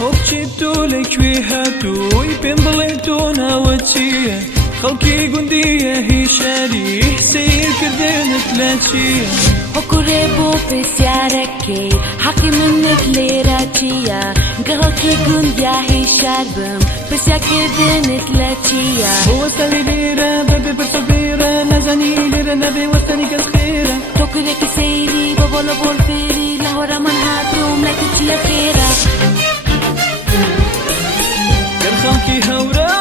هوبشتو لكوي هاتو يبين بليتو ناوتشيه خلقي قندية هي شاري سير كردين تلاتشيه هكوريبو بسياركي حقي منك ليراتشيه قهوكي قندية هي شاربم بسيا كردين تلاتشيه هو سالي ليرة بابي برصبيرة نازاني ليرة نبي وستاني كالخيرة توكلك سيري بابولو بولفيري لهورا من هاتو ملكتشي خيرة كالخلقي هورا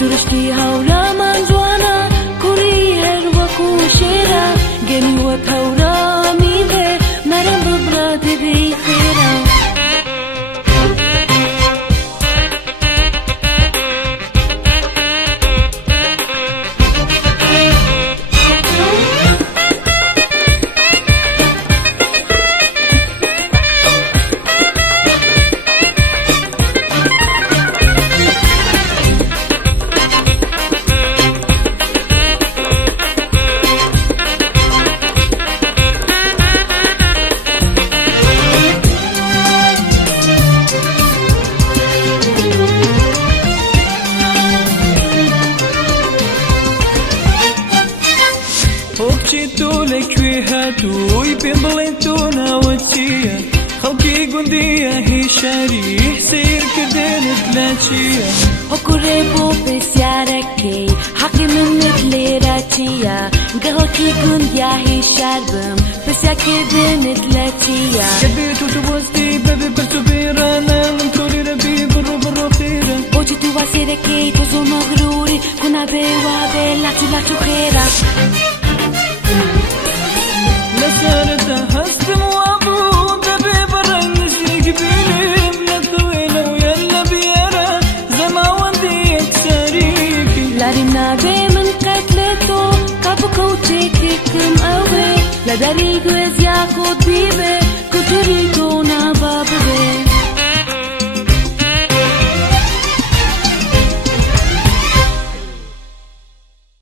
سرشتي هولا من جوانا كوريهر وكو شيرا جمي وطورا ميبه مرم ببرا تبي خيرا هوبشتو لكوي هاتو يبين بليتو ناوتشيه خلقي قندية هي شاري سير كردين تلاتشيه هكوريبو بسياركي حقي منك ليراتشيه قهوكي قندية هي شاربم بسيا كردين تلاتشيه كبيتو تبوستي بابي برتبيرة نالم كوري ربي برو خيرة وجدتو واسيركي توزو مغروري كنا بيوابي لاتو خيرة لسارة هستم وابو دبي برا نسرق بيلم لطويلة ويلا بيرا زما وندي اكساريكي لارينا بي من قتلتو كابو كوتشيكي كم اوي لداري قوز ياخد بيبي